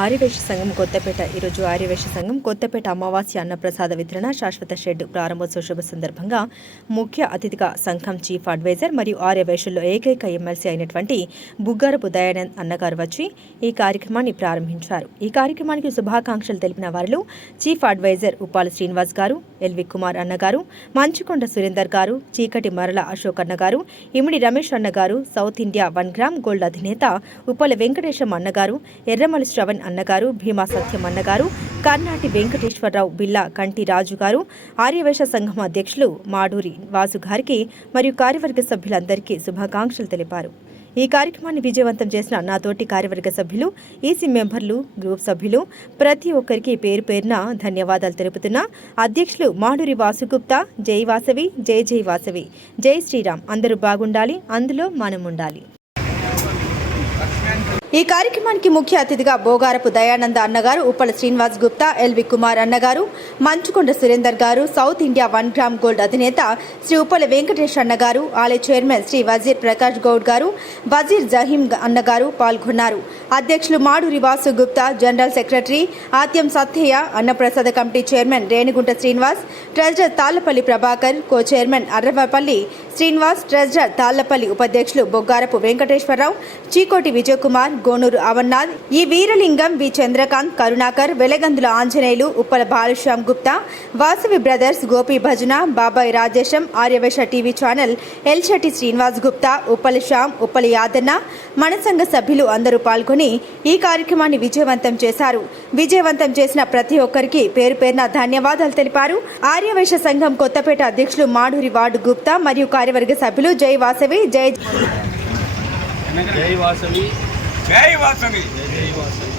ఆర్యవైశ్య సంఘం కొత్తపేట ఈరోజు ఆర్యవైశ్య సంఘం కొత్తపేట అమావాస్య అన్నప్రసాద వితరణ శాశ్వత షెడ్ ప్రారంభోత్సవ శుభ సందర్భంగా ముఖ్య అతిథిగా సంఘం చీఫ్ అడ్వైజర్ మరియు ఆర్యవైశ్యుల్లో ఏకైక ఎమ్మెల్సీ అయినటువంటి బుగ్గారపు దయానంద్ అన్నగారు వచ్చి ఈ కార్యక్రమాన్ని ప్రారంభించారు. ఈ కార్యక్రమానికి శుభాకాంక్షలు తెలిపిన వారిలో చీఫ్ అడ్వైజర్ ఉప్పాల శ్రీనివాస్ గారు, ఎల్వి కుమార్ అన్నగారు, మంచుకొండ సురేందర్ గారు, చీకటి మరల అశోక్ అన్నగారు, ఇమిడి రమేష్ అన్నగారు, సౌత్ ఇండియా 1 గ్రామ్ గోల్డ్ అధినేత ఉప్పల వెంకటేశం అన్నగారు, ఎర్రమల్లి శ్రవణ్ అన్నగారు, భీమా సత్యం అన్నగారు, కర్నాటి వెంకటేశ్వరరావు, బిల్లా కంటి రాజు గారు, ఆర్యవైశ్య సంఘం అధ్యక్షులు మాడూరి వాసు గారికి మరియు కార్యవర్గ సభ్యులందరికీ శుభాకాంక్షలు తెలిపారు. ఈ కార్యక్రమాన్ని విజయవంతం చేసిన నాతోటి కార్యవర్గ సభ్యులు, ఈసీ మెంబర్లు, గ్రూప్ సభ్యులు ప్రతి ఒక్కరికి పేరు పేరున ధన్యవాదాలు తెలుపుతున్న అధ్యక్షులు మాడూరి వాసుగుప్తా, జై వాసవి, జై జై వాసవి, జై శ్రీరామ్, అందరూ బాగుండాలి, అందులో మనం ఉండాలి. ఈ కార్యక్రమానికి ముఖ్య అతిథిగా బోగారపు దయానంద అన్నగారు, ఉప్పల శ్రీనివాస్ గుప్తా, ఎల్వి కుమార్ అన్నగారు, మంచుకొండ సురేందర్ గారు, సౌత్ ఇండియా 1 గ్రామ్ గోల్డ్ అధినేత శ్రీ ఉప్పల వెంకటేష్ అన్నగారు, ఆలయ చైర్మన్ శ్రీ వజీర్ ప్రకాష్ గౌడ్ గారు, వజీర్ జహీం అన్నగారు పాల్గొన్నారు. అధ్యక్షులు మాడూరి వాసు గుప్తా, జనరల్ సెక్రటరీ ఆత్యం సత్యయ్య, అన్నప్రసాద committee chairman Renigunta Srinivas, treasurer Tallapalli Prabhakar, co chairman Arravapalli Srinivas, treasurer Tallapalli ఉపాధ్యక్షులు Boggarapu Venkateswararao, Chikoti Vijayakumar, Gonuru Avannath, E Veeralingam, V Chandrakanth, Karunakar, Velagandula Anjaneyulu, Uppala Balashyam Gupta, Vasavi brothers, Gopi భజన, బాబాయ్ రాజేశం, ఆర్యవైశ్య టీవీ ఛానల్, ఎల్శెట్టి శ్రీనివాస్ గుప్తా, ఉప్పల శ్యామ్, ఉప్పల యాదన్న, మన సంఘ సభ్యులు అందరూ పాల్గొని ఈ కార్యక్రమాన్ని విజయవంతం చేశారు. విజయవంతం చేసిన ప్రతి ఒక్కరికి పేరు పేరున ధన్యవాదాలు తెలిపారు. ఆర్యవైశ్య సంఘం కొత్తపేట అధ్యక్షులు మాడూరి వార్డు గుప్తా మరియు కార్యవర్గ సభ్యులు జై వాసవి, జై జై వాసవి, జై వాసవి, జై వాసవి.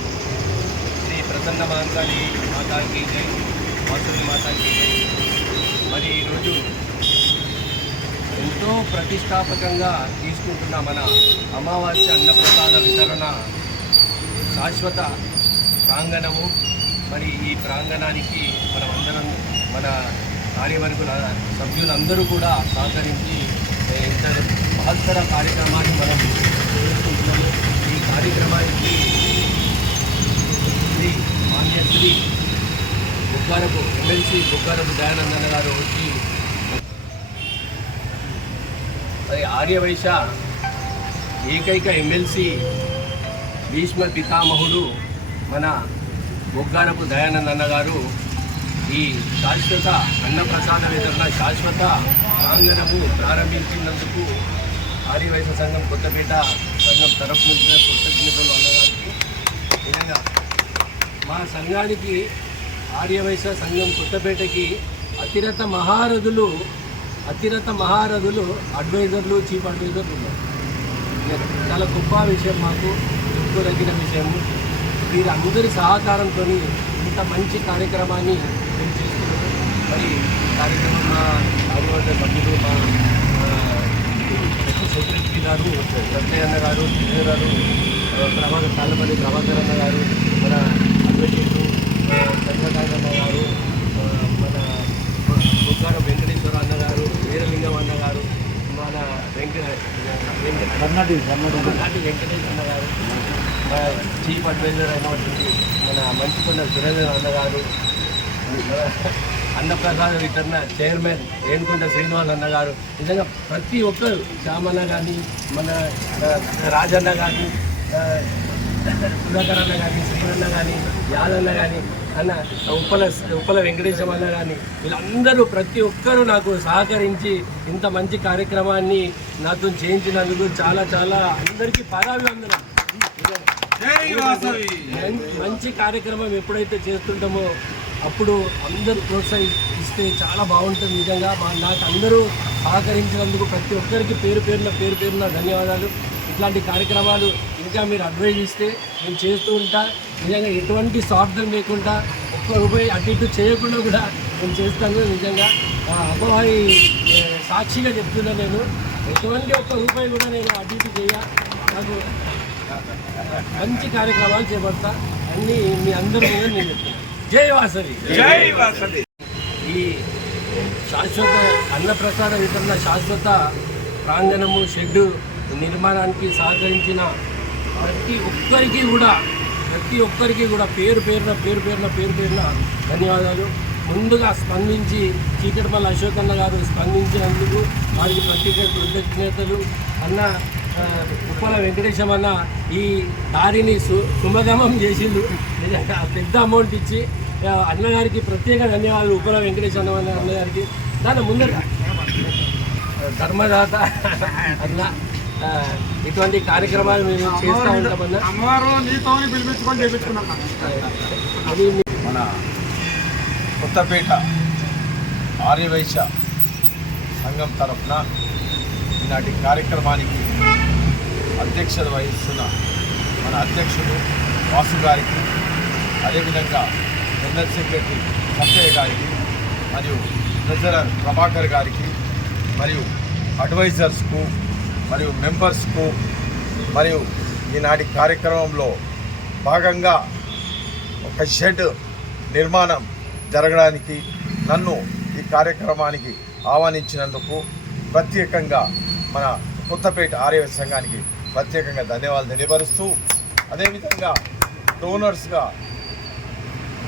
శ్రీ ప్రసన్న మాతాకి మాతాకి జై, వాసవి మాతాకి జై. మరి ఈరోజు ఎంతో ప్రతిష్టాత్మకంగా తీసుకుంటున్న మన అమావాస్య అన్నప్రసాద వితరణ శాశ్వత ప్రాంగణము. మరి ఈ ప్రాంగణానికి మనమందరం, మన కార్యవర్గుల సభ్యులందరూ కూడా సహకరించి ఇంత మహత్తర కార్యక్రమాన్ని మనం చేసుకుంటున్నాము. ఈ కార్యక్రమానికి శ్రీ బుగ్గారపు ఎమ్మెల్సీ బుగ్గారపు దయానందన్న గారు వచ్చి మరి ఆర్యవైశ్య ఏకైక ఎమ్మెల్సీ భీష్మ పితామహుడు మన బుగ్గారపు దయానందన్న గారు ఈ శాశ్వత అన్నప్రసాద వితరణ శాశ్వత ప్రాంగణము ప్రారంభించినందుకు ఆర్యవైశ్య సంఘం కొత్తపేట సంఘం తరఫు నుంచి కృతజ్ఞతలు అన్నగారికి. నిజంగా మా సంఘానికి ఆర్యవైశ్య సంఘం కొత్తపేటకి అతిరథ మహారథులు అడ్వైజర్లు, చీఫ్ అడ్వైజర్లు ఉన్నారు. చాలా గొప్ప విషయం, మాకు చెప్పుకోదగిన విషయము. వీరందరి సహకారంతో ఇంత మంచి కార్యక్రమాన్ని మేము చేస్తున్నాము. మరి కార్యక్రమం మా ఆర్యవర్గ సభ్యులు, మా సెక్రటరీ గారు సత్యయ్య అన్న గారు, గారు, తాళ్ళపల్లి ప్రభాకర్ అన్న గారు, మన అడ్వకేట్ చంద్రకాంత్ అన్న గారు, మన బుగ్గారం వెంకటేశ్వర అన్న గారు, వీరలింగం అన్న గారు, మన కర్నాటి వెంకటేశ్వర అన్న గారు, చీఫ్ అడ్వైజర్ అయినటువంటి మన మంచుకొండ సురేందర్ అన్న గారు, అన్నప్రసాద వితరణ చైర్మన్ రేణుగుంట శ్రీనివాస్ అన్న గారు. నిజంగా ప్రతి ఒక్కరు, శ్యామన్న కానీ, మన రాజన్న కానీ, సుధాకర్ అన్న కానీ, శ్రీరన్న కానీ, యాదన్న కానీ, అన్న ఉప్పల వెంకటేశం అన్న కానీ, వీళ్ళందరూ ప్రతి ఒక్కరూ నాకు సహకరించి ఇంత మంచి కార్యక్రమాన్ని నాతో చేయించినందుకు చాలా చాలా అందరికీ పాదాభివందనం. మంచి కార్యక్రమం ఎప్పుడైతే చేస్తుంటామో అప్పుడు అందరూ ప్రోత్సహిస్తే చాలా బాగుంటుంది. నిజంగా నాకు అందరూ సహకరించినందుకు ప్రతి ఒక్కరికి పేరు పేరున ధన్యవాదాలు. ఇట్లాంటి కార్యక్రమాలు ఇంకా మీరు అడ్వైజ్ ఇస్తే నేను చేస్తూ ఉంటా. నిజంగా ఎటువంటి స్వార్థం లేకుండా, ఒక్క రూపాయి అటు ఇటు చేయకుండా కూడా నేను చేస్తాను. నిజంగా అమ్మవారి సాక్షిగా చెప్తున్నా, నేను ఎటువంటి ఒక్క రూపాయి కూడా నేను అటు ఇటు చేయ. నాకు మంచి కార్యక్రమాలు చేపడతా అన్నీ మీ అందరూ కూడా నేను చెప్తున్నాను. జై వాసవి, జై వాసవి. ఈ శాశ్వత అన్నప్రసాద వితరణ శాశ్వత ప్రాంగణము షెడ్డు నిర్మాణానికి సహకరించిన ప్రతి ఒక్కరికి కూడా ప్రతి ఒక్కరికి కూడా పేరు పేరున ధన్యవాదాలు. ముందుగా స్పందించి చీకటిమల్ల అశోక్ అన్న గారు స్పందించినందుకు వారికి ప్రత్యేక కృతజ్ఞతలు. అన్న ఉప్పల వెంకటేశం అన్న ఈ దారిని సుమగమం చేసిండు. నిజంగా పెద్ద అమౌంట్ ఇచ్చి అన్నగారికి ప్రత్యేక ధన్యవాదాలు. ఉప్పల వెంకటేశం అన్నగారికి దాని ముందర ధర్మదాత అన్న ఇటువంటి కార్యక్రమాలు మేము చేస్తూ ఉంటామన్నా. అది మన కొత్తపేట ఆర్యవైశ్య సంఘం తరఫున ఈనాటి కార్యక్రమానికి అధ్యక్షత వహిస్తున్న మన అధ్యక్షుడు వాసు గారికి, అదేవిధంగా జనరల్ సెక్రటరీ సత్యయ్య గారికి, మరియు ట్రెజరర్ ప్రభాకర్ గారికి, మరియు అడ్వైజర్స్కు, మరియు మెంబర్స్కు, మరియు ఈనాటి కార్యక్రమంలో భాగంగా ఒక షెడ్ నిర్మాణం జరగడానికి నన్ను ఈ కార్యక్రమానికి ఆహ్వానించినందుకు ప్రత్యేకంగా మన కొత్తపేట ఆర్యవ సంఘానికి ప్రత్యేకంగా ధన్యవాదాలు తెలియపరుస్తూ, అదేవిధంగా డోనర్స్గా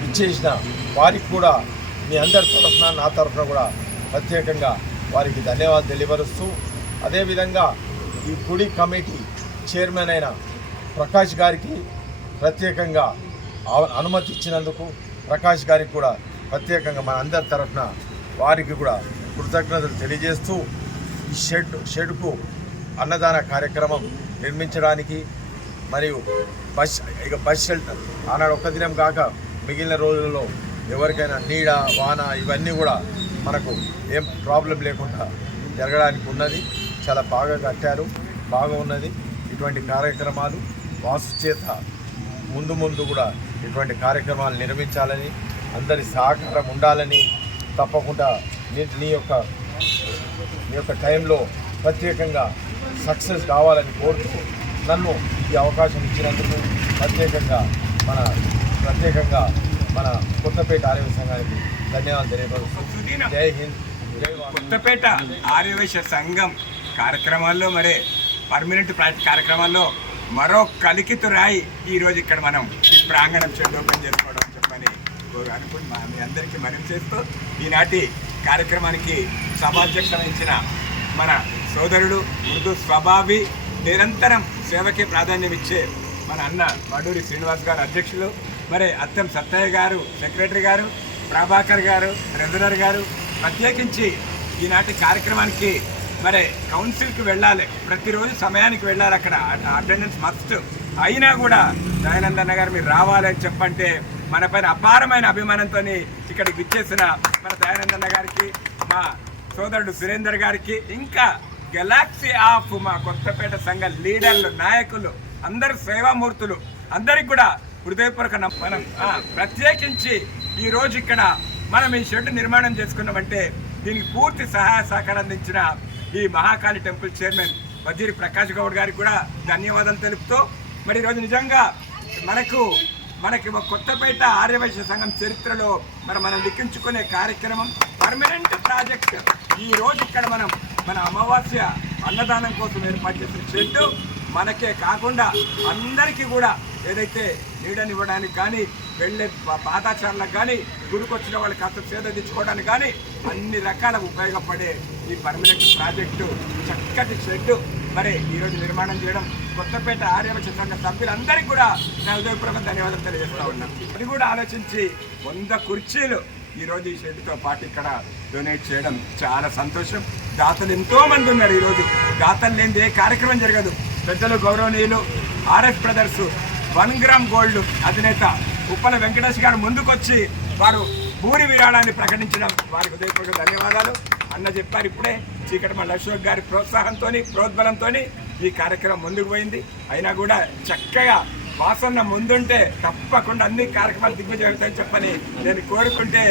ఇచ్చేసిన వారికి కూడా మీ అందరి తరఫున నా తరఫున కూడా ప్రత్యేకంగా వారికి ధన్యవాదాలు తెలియపరుస్తూ, అదేవిధంగా ఈ గుడి కమిటీ చైర్మన్ అయిన ప్రకాష్ గారికి ప్రత్యేకంగా అనుమతి ఇచ్చినందుకు ప్రకాష్ గారికి కూడా ప్రత్యేకంగా మన అందరి తరఫున వారికి కూడా కృతజ్ఞతలు తెలియజేస్తూ, ఈ షెడ్కు అన్నదాన కార్యక్రమం నిర్మించడానికి మరియు బస్ షెల్టర్ ఆనాడు ఒక్క దినం కాక మిగిలిన రోజుల్లో ఎవరికైనా నీడ వాన ఇవన్నీ కూడా మనకు ఏం ప్రాబ్లం లేకుండా జరగడానికి ఉన్నది. చాలా బాగా కట్టారు, బాగా ఉన్నది. ఇటువంటి కార్యక్రమాలు వాసు చేత ముందు కూడా ఇటువంటి కార్యక్రమాలు నిర్మించాలని, అందరి సహకారం ఉండాలని, తప్పకుండా నీ యొక్క టైంలో ప్రత్యేకంగా సక్సెస్ కావాలని కోరుతూ నన్ను ఈ అవకాశం ఇచ్చినందుకు ప్రత్యేకంగా మన కొత్తపేట ఆర్యవ సంఘానికి ధన్యవాదాలు తెలియపరుస్తూ జై హింద్, జై వాసు. కొత్తపేట ఆర్యవైశ్య సంఘం కార్యక్రమాల్లో మరే పర్మనెంట్ ప్రాజెక్ట్ కార్యక్రమాల్లో మరో కలికితు రాయి ఈరోజు ఇక్కడ మనం ఈ ప్రాంగణం షెడ్ ఓపెన్ చేసుకోవడం అని చెప్పని అనుకుని మీ అందరికీ మనవి చేస్తూ ఈనాటి కార్యక్రమానికి సభాధ్యక్షత వహించిన మన సోదరుడు మృదు స్వభావి నిరంతరం సేవకే ప్రాధాన్యం ఇచ్చే మన అన్న మడూరి శ్రీనివాస్ గారు అధ్యక్షులు, మరి అత్తం సత్తయ్య గారు సెక్రటరీ గారు, ప్రభాకర్ గారు ట్రెజరర్ గారు, ప్రత్యేకించి ఈనాటి కార్యక్రమానికి మరి కౌన్సిల్కి వెళ్ళాలి, ప్రతిరోజు సమయానికి వెళ్ళాలి, అక్కడ అటెండెన్స్ మస్ట్. అయినా కూడా దయానంద్ అన్న గారు మీరు రావాలని చెప్పంటే మన పైన అపారమైన అభిమానంతో ఇక్కడికి విచ్చేసిన మన దయానంద్ అన్న గారికి, మా సోదరుడు సురేందర్ గారికి, ఇంకా గెలాక్సీ ఆఫ్ మా కొత్తపేట సంఘ లీడర్లు, నాయకులు, అందరు సేవామూర్తులు అందరికి కూడా హృదయపూర్వక మనం ప్రత్యేకించి ఈరోజు ఇక్కడ మనం ఈ షెడ్ నిర్మాణం చేసుకున్నామంటే దీనికి పూర్తి సహాయ సహకారం అందించిన ఈ మహాకాళి టెంపుల్ చైర్మన్ వజ్జీరి ప్రకాష్ గౌడ్ గారికి కూడా ధన్యవాదాలు తెలుపుతూ, మరి ఈరోజు నిజంగా మనకి కొత్తపేట ఆర్యవైశ్య సంఘం చరిత్రలో మనం లిఖించుకునే కార్యక్రమం పర్మనెంట్ ప్రాజెక్ట్. ఈ రోజు ఇక్కడ మన అమావాస్య అన్నదానం కోసం ఏర్పాటు చేసిన షెడ్ మనకే కాకుండా అందరికీ కూడా ఏదైతే నీడనివ్వడానికి కానీ, వెళ్ళే పాదాచారులకు కానీ, గుడికొచ్చిన వాళ్ళకి కాస్త సేద తెచ్చుకోవడానికి కానీ అన్ని రకాల ఉపయోగపడే ఈ పర్మనెంట్ ప్రాజెక్టు చక్కటి షెడ్డు మరి ఈరోజు నిర్మాణం చేయడం కొత్తపేట ఆర్యవైశ్య సంఘ సభ్యులందరికీ కూడా నా హృదయపూర్వక ధన్యవాదాలు తెలియజేస్తూ ఉన్నాం. అది కూడా ఆలోచించి 100 కుర్చీలు ఈరోజు ఈ షెడ్తో పాటు ఇక్కడ డొనేట్ చేయడం చాలా సంతోషం. దాతలు ఎంతోమంది ఉన్నారు. ఈరోజు దాతలు లేనిది ఏ కార్యక్రమం జరగదు. పెద్దలు గౌరవనీయులు ఆర్ఎస్ బ్రదర్స్ 1 గ్రామ్ గోల్డ్ అధినేత ఉప్పల వెంకటేష్ గారు ముందుకొచ్చి వారు భూరి విరాళాన్ని ప్రకటించడం వారికి హృదయపూర్వక ధన్యవాదాలు. అన్న చెప్పారు ఇప్పుడే, చీకటిమల్ల అశోక్ గారి ప్రోత్సాహంతో ప్రోద్బలంతో ఈ కార్యక్రమం ముందుకు పోయింది. అయినా కూడా చక్కగా వాసన్న ముందుంటే తప్పకుండా అన్ని కార్యక్రమాలు దిగ్విజయవుతాయని చెప్పని నేను కోరుకుంటే,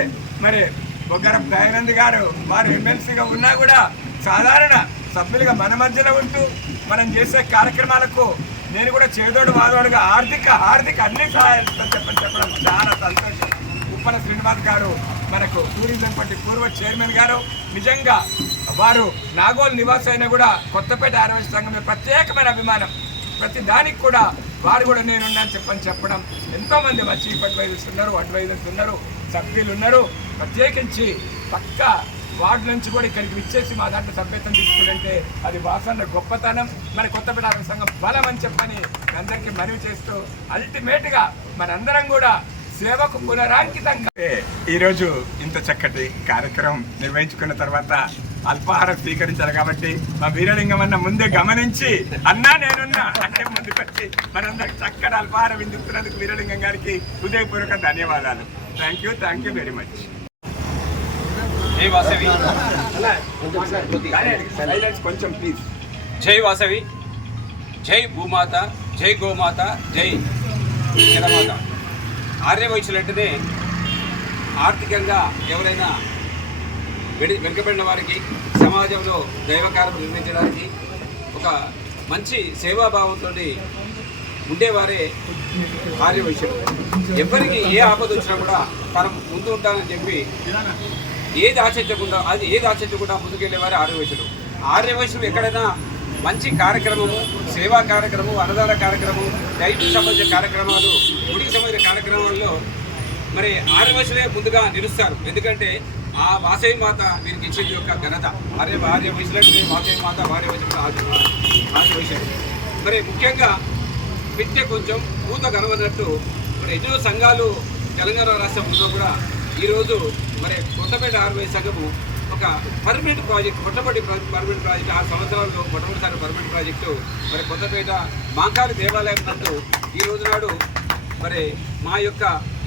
మరి బొగ్గరం దయానంద్ గారు వారు ఎమ్మెల్సీగా ఉన్నా కూడా సాధారణ సభ్యులుగా మన మధ్యలో ఉంటూ మనం చేసే కార్యక్రమాలకు నేను కూడా చేదోడు వాదోడుగా ఆర్థిక అన్ని సహాయాలు చెప్పడం చాలా సంతోషం. ఉప్పల శ్రీనివాస్ గారు మనకు టూరిజం పార్టీ పూర్వ చైర్మన్ గారు, నిజంగా వారు నాగోల్ నివాసి అయినా కూడా కొత్తపేట ఆర్యవైశ్య సంఘం ప్రత్యేకమైన అభిమానం. ప్రతి దానికి కూడా వారు కూడా నేనున్నాను చెప్పడం ఎంతోమంది మా చీఫ్ అడ్వైజర్స్ ఉన్నారు, సభ్యులు ఉన్నారు. ప్రత్యేకించి పక్క వార్డు నుంచి కూడా ఇక్కడికి విచ్చేసి మా దాంట్లో సభ్యత్వం తీసుకుంటే అది వాసన గొప్పతనం, మన కొత్తపేట ఆరోగ్య సంఘం బలం అని చెప్పని అందరికీ మనవి చేస్తూ అల్టిమేట్గా మనందరం కూడా సేవకు పునరాంకితంగా ఈరోజు ఇంత చక్కటి కార్యక్రమం నిర్వహించుకున్న తర్వాత అల్పాహారం స్వీకరించారు కాబట్టి మా వీరలింగం అన్న ముందే గమనించి అన్నా నేనున్నా అంటే ముందుకు వచ్చి మనందరికి చక్కటి అల్పాహారం విందుతున్నందుకు వీరలింగం గారికి హృదయపూర్వక ధన్యవాదాలు. Thank you very much. జై వాసవి, కొంచెం ప్లీజ్. జై వాసవి, జై భూమాత, జై గోమాత, జై జగమాత. ఆర్యవైశ్యులు అంటేనే ఆర్థికంగా ఎవరైనా వెనుకబడిన వారికి సమాజంలో దైవకార్యం నిర్వహించడానికి ఒక మంచి సేవాభావంతో ఉండేవారే ఆర్యవైశ్యులు. ఎవరికి ఏ ఆపద వచ్చినా కూడా తను ముందు ఉంటానని చెప్పి ఏది ఆశించకుండా ముందుకెళ్ళేవారే ఆర్యవైశ్యులు. ఆర్యవైశ్యులు ఎక్కడైనా మంచి కార్యక్రమము, సేవా కార్యక్రమము, అన్నదాన కార్యక్రమము, దైవకు సంబంధించిన కార్యక్రమాలు, గుడికి సంబంధించిన కార్యక్రమాల్లో మరి ఆర్యవైశ్యులే ముందుగా నిలుస్తారు. ఎందుకంటే ఆ వాసవి మాత వీరికి ఇచ్చేది యొక్క ఘనత. ఆర్యవైశ్యులంటే వాసవి మాత, ఆర్యవైశ్యులు. మరి ముఖ్యంగా విద్య కొంచెం పూత కనవన్నట్టు మరి ఎన్నో సంఘాలు తెలంగాణ రాష్ట్రంలో కూడా ఈరోజు మరి కొత్తపేట ఆర్వై సంఘము ఒక పర్మనెంట్ ప్రాజెక్ట్, మొట్టమొదటి పర్మనెంట్ ప్రాజెక్ట్ 6 సంవత్సరాల్లో మొట్టమొదటిసారి పర్మనెంట్ ప్రాజెక్టు మరి కొత్తపేట మాంకాళి దేవాలయం నందు ఈ రోజు నాడు మరి మా యొక్క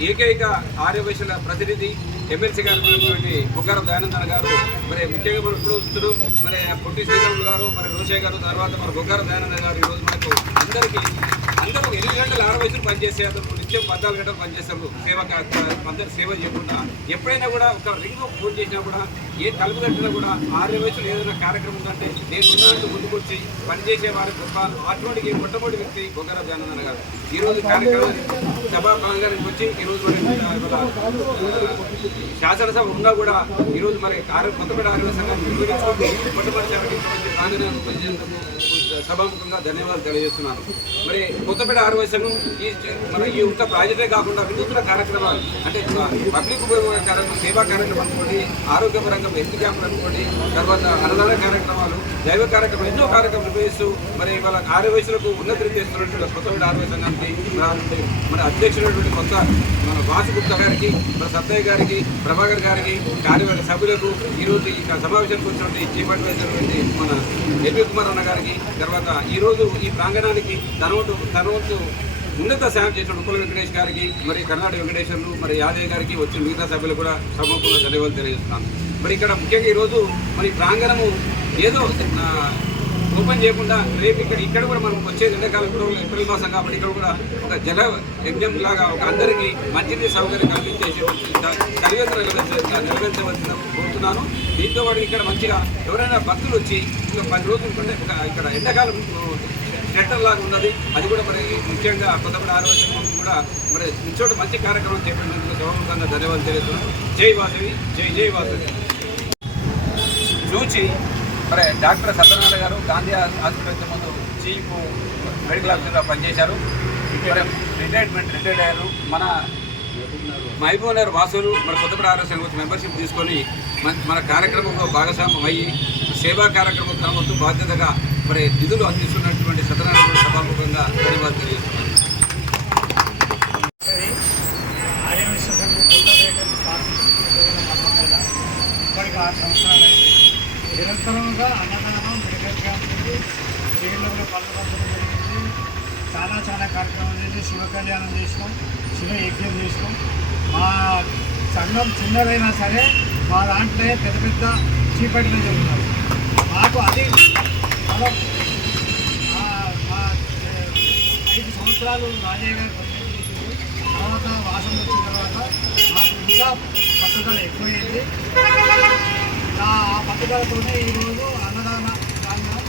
ఏకైక ఆర్యవైశ్యుల ప్రతినిధి ఎమ్మెల్సీ గారు ఉన్నటువంటి బొగ్గారం దయానందన గారు, మరి ముఖ్యంగా మన ఇప్పుడు మరి పొట్టి శ్రీరాములు గారు, మరి రోషయ్య గారు, తర్వాత మన బొగ్గారం దయానంద గారు ఈరోజు మనకు అందరూ 8 గంటలు ఆర్యవైశ్యులు పనిచేసేందుకు నిత్యం 14 గంటలు పనిచేస్తారు. అందరూ సేవ చేయకుండా ఎప్పుడైనా కూడా ఒక రింగ్ ఫోన్ చేసినా కూడా ఏ తలుపు కట్టినా కూడా ఆర్యవైశ్యులు ఏదైనా కార్యక్రమం ఉందంటే నేను ఉన్నట్టు ముందుకు వచ్చి పనిచేసే వారి గొప్ప అటువంటి మొట్టమొదటి వ్యక్తి బొగ్గారం దయానందన గారు. ఈరోజు కార్యక్రమాన్ని సభా ప్రాంగణానికి వచ్చి ఈరోజు శాసనసభ ఉన్నా కూడా ఈరోజు మరి కొత్తపేట ఆరోగ్య సంఘాన్ని నిర్వహించుకుంటూ మొట్టమొదటిసారి సభాముఖంగా ధన్యవాదాలు తెలియజేస్తున్నాను. మరి కొత్తపేట ఆరోగ్య సంఘం ఈ ఉత్త ప్రాజెక్టే కాకుండా వినూత్న కార్యక్రమాలు అంటే పబ్లిక్ ఉపయోగ కార్యక్రమం, సేవా కార్యక్రమం అనుకోండి, ఆరోగ్యపరంగా హెల్త్ క్యాంపులు అనుకోండి, తర్వాత అన్నదాన కార్యక్రమాలు, దైవ కార్యక్రమాలు ఎన్నో కార్యక్రమాలు నిర్వహిస్తూ మరి వాళ్ళ ఆర్యవైశ్యులకు ఉన్నతిని చేస్తున్నటువంటి కొత్తపేట ఆరోగ్య సంఘానికి మన అధ్యక్షుడైనటువంటి మన వాసుగుప్తా గారికి, మన సత్తయ్య గారికి, ప్రభాకర్ గారికి, కార్యవర్గ సభ్యులకు, ఈరోజు ఈ సమావేశానికి వచ్చినటువంటి చీఫ్ అడ్వైజర్ మన ఎల్వి కుమార్ అన్న గారికి, తర్వాత ఈరోజు ఈ ప్రాంగణానికి తనవంతు ఉన్నత సాయం చేసిన ఉప్పల వెంకటేష్ గారికి, మరి కర్ణాటక వెంకటేశ్వర్లు, మరి యాదయ్య గారికి, వచ్చిన మిగతా సభ్యులు కూడా సభకు ధన్యవాదాలు తెలియజేస్తున్నాను. మరి ఇక్కడ ముఖ్యంగా ఈరోజు మరి ప్రాంగణము ఏదో ఓపెన్ చేయకుండా రేపు ఇక్కడ కూడా మనం వచ్చేది ఎండాకాలం కూడా ఏప్రిల్ మాసం కాబట్టి ఇక్కడ కూడా ఒక జల యజ్ఞం లాగా ఒక అందరికీ మంచినీటి సౌకర్యం కల్పించేసి నెరవేర్చవలసిన కోరుతున్నాను. దీంతో పాటు ఇక్కడ మంచిగా ఎవరైనా భక్తులు వచ్చి ఇంకా 10 రోజులు ఇక్కడ ఎండాకాలం షెల్టర్ లాగా ఉన్నది, అది కూడా మరి ముఖ్యంగా కొత్తపేట ఆరోగ్యం కూడా మరి చోట మంచి కార్యక్రమం చేపట్టినందుకు గౌరవంగా ధన్యవాదాలు తెలియజేస్తున్నాను. జై వాసవి, జై వాసవి. చూచి మరి డాక్టర్ సత్యనారాయణ గారు గాంధీ ఆసుపత్రి ముందు చీఫ్ మెడికల్ ఆఫీసర్గా పనిచేశారు. రిటైర్డ్ అయ్యారు. మన మహబూబ్ నగర్ వాసులు మరి కొత్తపేట ఆరోగ్య సంఘం మెంబర్షిప్ తీసుకొని మన కార్యక్రమంలో భాగస్వామ్యం అయ్యి సేవా కార్యక్రమం తన వంతు బాధ్యతగా మరి నిధులు అందిస్తున్నటువంటి సత్యనారాయణ సభాముఖంగా ధన్యవాదాలు తెలియజేస్తున్నాను. ఆర్యవైశ్య సంఘం కొత్తపేటను స్థాపించిన ఇప్పటికి 6 సంవత్సరాలైంది. నిరంతరంగా అన్నదానం, మెడికల్ క్యాంపులు, జైళ్ళలో పాల్గొనడం జరిగింది. చాలా కార్యక్రమాలు చేసి శివ కళ్యాణం చేసినాం, శివ యజ్ఞం చేసినాం. మా సంఘం చిన్నదైనా సరే మా దాంట్లో పెద్ద చీపట్లు జరుగుతారు. మాకు అది మా 5 సంవత్సరాలు రాజయ్య గారు పనిచేసి తర్వాత వాసం వచ్చిన తర్వాత మాకు ఇంకా పట్టుదల ఎక్కువైంది. ఆ పట్టుదలతోనే ఈరోజు అన్నదాన ప్రాంగణం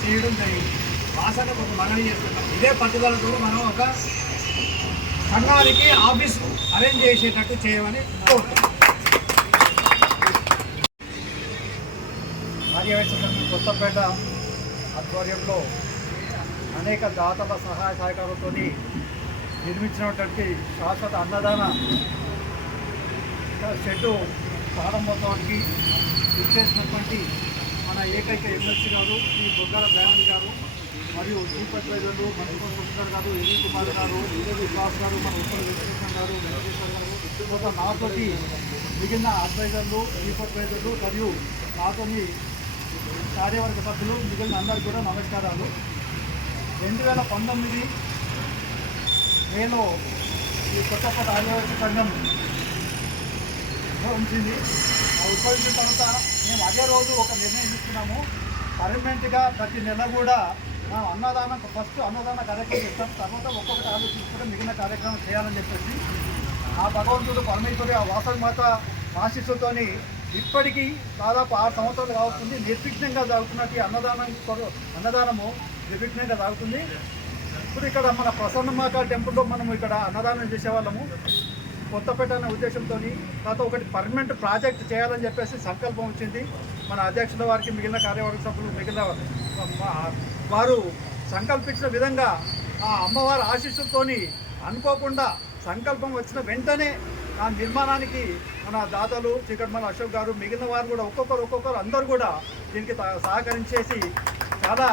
చేయడం జరిగింది. వాసనకు ఒక మనవి చేస్తున్నాం. ఇదే పట్టుదలతో మనం ఒక సంఘానికి ఆఫీస్ అరేంజ్ చేసేటట్టు చేయమని కోరుతున్నాం. ఆర్యవైశ్య సంఘం కొత్తపేట ఆధ్వర్యంలో అనేక దాతల సహాయ సహకారంతో నిర్మించినటువంటి శాశ్వత అన్నదాన షెడ్డు ప్రారంభోత్సవానికి ఇచ్చేసినటువంటి మన ఏకైక ఎమ్మెల్సీ గారు శ్రీ బొగ్గాల బ్రాహ్మణ్ గారు మరియు దీపక్ రైతులు మంత్రికొండ సుందర్ గారు ఎల్వి కుమార్ గారు వికాస్ గారు మన ఉప్పల వెంకటేశ్వర గారు వెంకటేశ్వర గారు నాతోటి మిగిలిన అడ్వైజర్లు దీపక్ రైతులు మరియు నాతోని కార్యవర్గ సభ్యులు మిగిలిన అందరికీ కూడా నమస్కారాలు. 2019 మేలో ఈ కొత్తపేట ఆదివాసీ సంఘం ఉంచింది. ఉద్భవించిన తర్వాత మేము అదే రోజు ఒక నిర్ణయం తీసుకున్నాము. పర్మనెంట్గా ప్రతి నెల కూడా అన్నదానం ఫస్ట్ అన్నదాన కార్యక్రమం చేస్తాం, తర్వాత ఒక్కొక్కటి ఆలోచించుకుంటే మిగిలిన కార్యక్రమం చేయాలని చెప్పేసి ఆ భగవంతుడు పరమేశ్వరి ఆ వాసవి మాత ఆశీస్సుతో ఇప్పటికీ దాదాపు 6 సంవత్సరాలు కావుతుంది. నిర్విఘ్నంగా జరుగుతున్నట్టు అన్నదానము నిర్విఘ్నంగా సాగుతుంది. ఇప్పుడు ఇక్కడ మన ప్రసన్నమాత టెంపుల్లో మనము ఇక్కడ అన్నదానం చేసేవాళ్ళము. కొత్తపేట అనే ఉద్దేశంతో తర్వాత ఒకటి పర్మనెంట్ ప్రాజెక్ట్ చేయాలని చెప్పేసి సంకల్పం వచ్చింది. మన అధ్యక్షుల వారికి మిగిలిన కార్యవర్గ సభ్యులు మిగిలిన వారు సంకల్పించిన విధంగా ఆ అమ్మవారి ఆశీస్సులతో అనుకోకుండా సంకల్పం వచ్చిన వెంటనే ఆ నిర్మాణానికి మన దాతలు చికట్మల అశోక్ గారు మిగిలిన వారు కూడా ఒక్కొక్కరు అందరూ కూడా దీనికి సహకరించేసి చాలా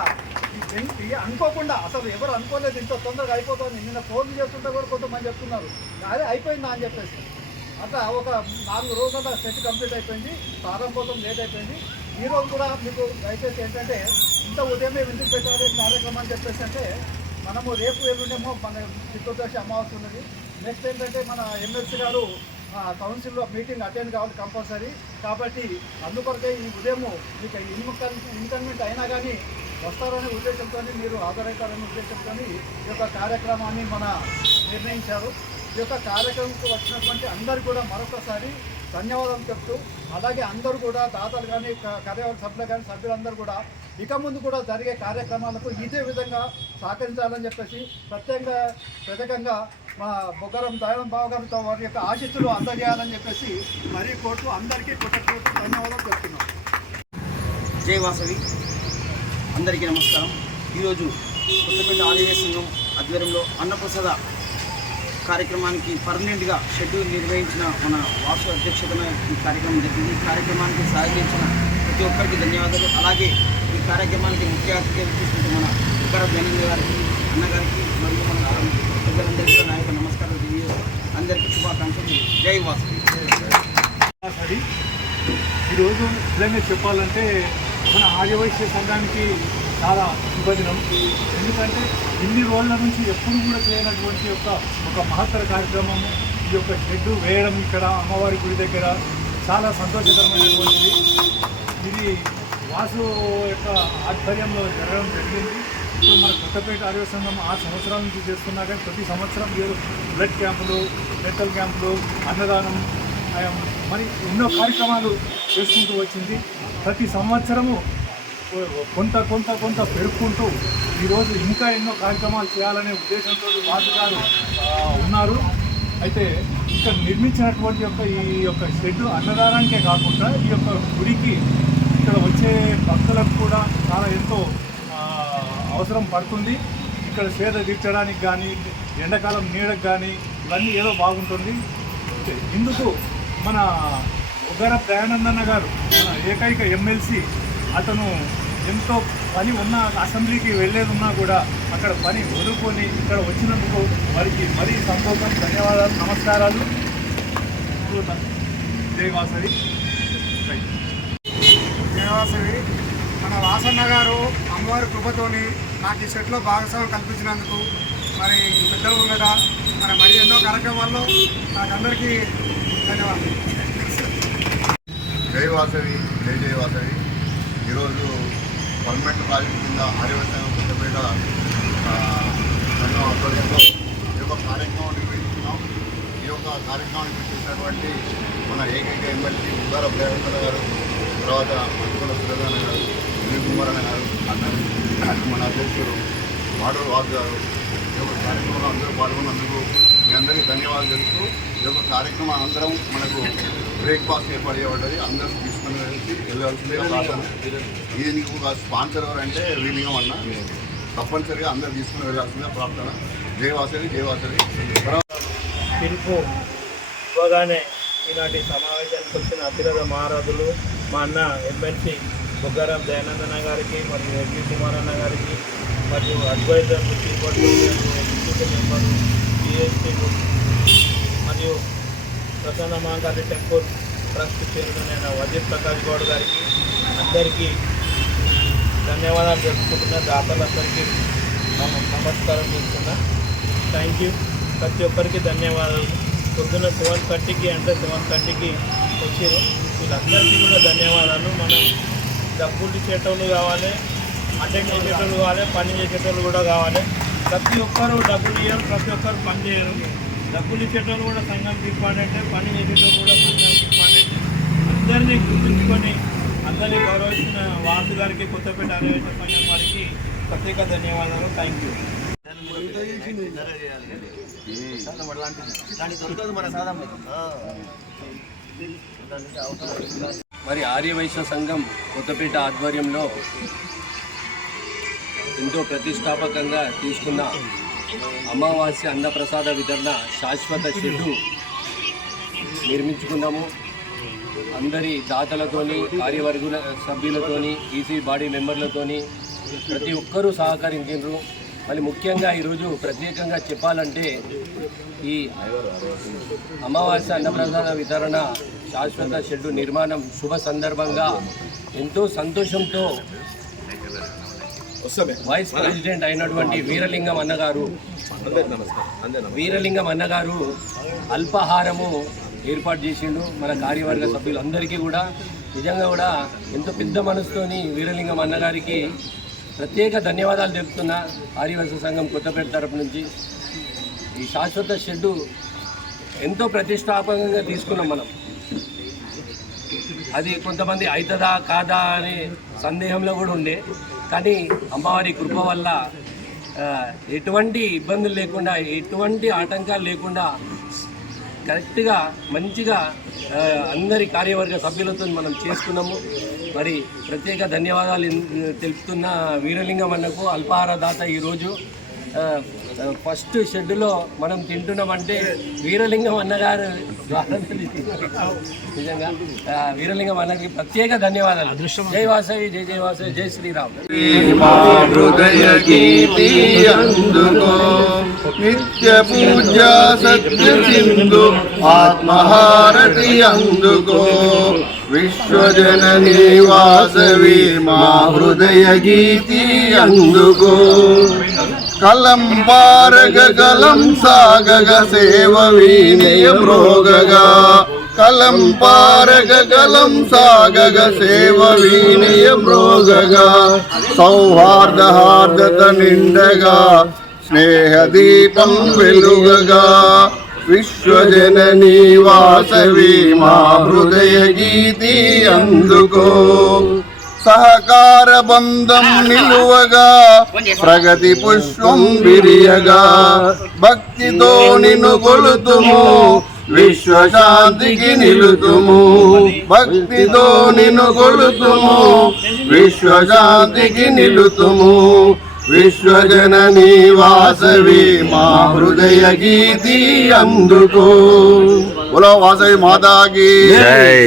అనుకోకుండా అసలు ఎవరు అనుకోలేదు ఇంత తొందరగా అయిపోతుంది. నిన్న ఫోన్ చేస్తుంటే కూడా కొంతమంది చెప్తున్నారు అదే అయిపోయిందా అని చెప్పేసి. అట్లా ఒక 4 రోజుల సెట్ కంప్లీట్ అయిపోయింది. ప్రారంభోత్సవం లేట్ అయిపోయింది. ఈరోజు కూడా మీకు దయచేసి ఏంటంటే ఇంత ఉదయమే ఎందుకు పెట్టాలి కార్యక్రమం అని చెప్పేసి అంటే మనము రేపు ఎల్లుండేమో మన చిత్తోదశి అమావాస్య ఉన్నది. నెక్స్ట్ ఏంటంటే మన ఎమ్మెల్సీ గారు కౌన్సిల్లో మీటింగ్ అటెండ్ కావాలి కంపల్సరీ. కాబట్టి అందుకొరకే ఈ ఉదయము మీకు ఇన్కన్వీనియంట్ అయినా కానీ వస్తారనే ఉద్దేశంతో మీరు హాజరవుతారనే ఉద్దేశంతో ఈ యొక్క కార్యక్రమాన్ని మన నిర్ణయించారు. ఈ యొక్క కార్యక్రమంకి వచ్చినటువంటి అందరికీ కూడా మరొకసారి ధన్యవాదాలు చెప్తూ, అలాగే అందరూ కూడా దాతలు కానీ కార్యవర్గ సభ్యులు కానీ సభ్యులందరూ కూడా ఇక ముందు కూడా జరిగే కార్యక్రమాలకు ఇదే విధంగా సహకరించాలని చెప్పేసి ప్రత్యేకంగా మా బొగ్గరం దయానంద బాబు గారితో వారి యొక్క ఆశీస్సులు అందజేయాలని చెప్పేసి మరీ కోర్టు అందరికీ కృతజ్ఞతలు ధన్యవాదాలు చెప్తున్నాం. జై వాసవి, అందరికీ నమస్కారం. ఈరోజు కొత్తపేట ఆదివాసీ సంఘం ఆధ్వర్యంలో అన్నప్రసాద కార్యక్రమానికి పర్మనెంట్గా షెడ్యూల్ నిర్వహించిన మన వాసు అధ్యక్షతన ఈ కార్యక్రమం జరిగింది. ఈ కార్యక్రమానికి సహకరించిన ప్రతి ఒక్కరికి ధన్యవాదాలు. అలాగే ఈ కార్యక్రమానికి ముఖ్య అతిథిగా తీసుకుంటే మన బొగ్గాల బ్రాహ్మణ్ గారికి, అన్నగారికి మరియు మన పెద్దలందరికీ నా యొక్క నమస్కారాలు తెలియజేస్తూ అందరికీ శుభాకాంక్షలు. జై వాసవి. ఈరోజు నిజంగా చెప్పాలంటే మన ఆర్యవైశ్య సంఘానికి చాలా శుభదినం. ఎందుకంటే ఇన్ని రోజుల నుంచి ఎప్పుడు కూడా చేయనటువంటి ఒక మహత్తర కార్యక్రమం ఈ యొక్క షెడ్డు వేయడం ఇక్కడ అమ్మవారి గుడి దగ్గర చాలా సంతోషకరమైనటువంటిది. ఇది వాసు యొక్క ఆధ్వర్యంలో జరగడం జరిగింది. ఇప్పుడు మన కొత్తపేట ఆర్యవైశ్య సంఘం 6 సంవత్సరాల నుంచి చేస్తున్నా కానీ ప్రతి సంవత్సరం బ్లడ్ క్యాంపులు, డెంటల్ క్యాంపులు, అన్నదానం మరి ఎన్నో కార్యక్రమాలు చేసుకుంటూ వచ్చింది. ప్రతి సంవత్సరము కొంత పెరుక్కుంటూ ఈరోజు ఇంకా ఎన్నో కార్యక్రమాలు చేయాలనే ఉద్దేశంతో వాసు గారు ఉన్నారు. అయితే ఇక్కడ నిర్మించినటువంటి ఈ యొక్క షెడ్డు అన్నదానానికే కాకుండా ఈ యొక్క గుడికి ఇక్కడ వచ్చే భక్తులకు కూడా చాలా ఎంతో అవసరం పడుతుంది. ఇక్కడ సేద తీర్చడానికి కానీ, ఎండాకాలం నీడకు కానీ ఇవన్నీ ఏదో బాగుంటుంది. ఇందుకు మన బొగ్గాల దయానందన్న గారు మన ఏకైక ఎమ్మెల్సీ, అతను ఎంతో పని ఉన్న అసెంబ్లీకి వెళ్ళేది ఉన్నా కూడా అక్కడ పని వదులుకొని ఇక్కడ వచ్చినందుకు వారికి మరీ సంతోషం. ధన్యవాదాలు, నమస్కారాలు. జై వాసవి. జై వాసవి. మన వాసన్న గారు అమ్మవారి కృపతోని నాకు ఈ సెట్లో భాగస్వామ్యం కల్పించినందుకు మరి పెద్దలు ఉండగా మరి ఎన్నో కార్యక్రమాల్లో నాకందరికీ ధన్యవాదాలు. జై వాసవి, జై వాసవి. ఈరోజు పర్మనెంట్ ప్రాజెక్ట్ కింద ఆర్యవైశ్య సంఘం కొత్తపేట సంఘం ఆధ్వర్యంలో ఈ యొక్క కార్యక్రమం నిర్వహిస్తున్నాం. ఈ యొక్క కార్యక్రమానికి చేసినటువంటి మన ఏకైక ఎమ్మెల్సీ బొగ్గాల బ్రాహ్మణ్ గారు, తర్వాత మంత్రికొండ సురేంద్ర గారు, ఎల్వి కుమార్ గారు, మన అధ్యక్షుడు మాడూరు వాసు గారు ఈ యొక్క కార్యక్రమంలో అందరూ పాల్గొన్నందుకు మీ అందరికీ ధన్యవాదాలు తెలుస్తూ, ఈ యొక్క కార్యక్రమం అనంతరం మనకు బ్రేక్ఫాస్ట్ ఏర్పాటు చేయబడ్డది. అందరూ తీసుకుని వెళ్ళవలసిందే. దీనికి ఒక స్పాన్సర్ ఎవరంటే వీలింగం అన్న తప్పనిసరిగా అందరూ తీసుకుని వెళ్ళాల్సిందిగా ప్రార్థన. జై వాసవి, జై వాసవి. పిలుపు ఇవ్వగానే ఈనాటి సమావేశానికి వచ్చిన అతిరథ మహారాజులు మా అన్న ఎమ్మెల్సీ బొగ్గారం దయానందన్న గారికి మరియు ఎల్వి కుమార్ అన్న గారికి మరియు అడ్వైజర్ ఎగ్జిక్యూటివ్ మెంబరు జిఎస్టీ మరియు Prasanna Mahakali temple trust chairman అయిన వజీర్ ప్రకాష్ గౌడ్ గారికి అందరికీ ధన్యవాదాలు తెలుపుకుంటున్నా. దాతలందరికీ నమస్కారం చేస్తున్నా. Thank you. ప్రతి ఒక్కరికి ధన్యవాదాలు. పొద్దున్న 7:30కి అంటే 7:30కి వచ్చారు. వీళ్ళందరికీ కూడా ధన్యవాదాలు. మనం డబ్బులు ఇచ్చేటోళ్ళు కావాలి, అటెండ్ చేసేటోళ్ళు కావాలి, పని చేసేటోళ్ళు కూడా కావాలి. ప్రతి ఒక్కరు డబ్బులు ఇవ్వరు, ప్రతి ఒక్కరు పని చేయరు. డబ్బులు ఇచ్చేటోళ్ళు కూడా సంఘంకి ఇంపార్టెంటే, పని చేసేటోళ్ళు కూడా సంఘానికి ఇంపార్టెంటే. అందరినీ గుర్తుంచుకొని అందరినీ గౌరవించిన వాసు గారికి, కొత్తపేట ఆర్యవైశ్య సంఘం వారికి ప్రత్యేక ధన్యవాదాలు. Thank you. మరి ఆర్యవైశ్య సంఘం కొత్తపేట ఆధ్వర్యంలో ఎంతో ప్రతిష్టాత్మకంగా తీసుకున్న అమావాస్య అన్నప్రసాద వితరణ శాశ్వత షెడ్డు నిర్మించుకున్నాము. అందరి దాతలతోని, కార్యవర్గుల సభ్యులతోని, ఈసీ బాడీ మెంబర్లతోని ప్రతి ఒక్కరూ సహకరించారు. మళ్ళీ ముఖ్యంగా ఈరోజు ప్రత్యేకంగా చెప్పాలంటే ఈ అమావాస్య అన్నప్రసాద వితరణ శాశ్వత షెడ్డు నిర్మాణం శుభ సందర్భంగా ఎంతో సంతోషంతో వైస్ ప్రెసిడెంట్ అయినటువంటి వీరలింగం అన్నగారు అల్పాహారము ఏర్పాటు చేసిండు. మన కార్యవర్గ సభ్యులందరికీ కూడా నిజంగా కూడా ఎంతో పెద్ద మనసుతోని వీరలింగం అన్నగారికి ప్రత్యేక ధన్యవాదాలు తెలుపుతున్నా. ఆర్యవైశ్య సంఘం కొత్తపేట తరపు నుంచి ఈ శాశ్వత షెడ్డు ఎంతో ప్రతిష్టాత్మకంగా తీసుకున్నాం మనం. అది కొంతమంది అవుతుందా కాదా అనే సందేహంలో కూడా ఉండే, కానీ అమ్మవారి కృప వల్ల ఎటువంటి ఇబ్బందులు లేకుండా, ఎటువంటి ఆటంకాలు లేకుండా కరెక్ట్గా మంచిగా అందరి కార్యవర్గ సభ్యులతో మనం చేసుకున్నాము. మరి ప్రత్యేక ధన్యవాదాలు తెలుపుతున్న వీరలింగం అన్నకు, అల్పాహార దాత. ఈరోజు ఫస్ట్ షెడ్యూలో మనం తింటున్నామంటే వీరలింగం అన్నగారు నిజంగా వీరలింగం అన్నకి ప్రత్యేక ధన్యవాదాలు. జై వాసవి, జై జై వాసవి, జై శ్రీరామ్. నిత్య పూజ సత్య సింధు ఆత్మహారతి అందుకో విశ్వజననీ వాసవి మా హృదయ గీతి అందుకో కలం పారగ కలం సాగగ సేవ వీనయ ప్రోగగా కలం పారగ కలం సాగగ సేవ వీనయ ప్రోగగా సౌహార్ద హార్దత నిండగా స్నేహదీపం వెలుగగా విశ్వజననీ వాసవి మా హృదయ గీతి అందుకో సహకార బంధం నిలువగా ప్రగతి పుష్పం విరియగా భక్తితో నిన్ను కొలుతుము విశ్వశాంతికి నిలుతుము భక్తితో నిన్ను కొలుతుము విశ్వశాంతికి నిలుతుము విశ్వజననీ వాసవి మా హృదయ గీతి అందుకో. బోలో వాసవి మాతాకి జై.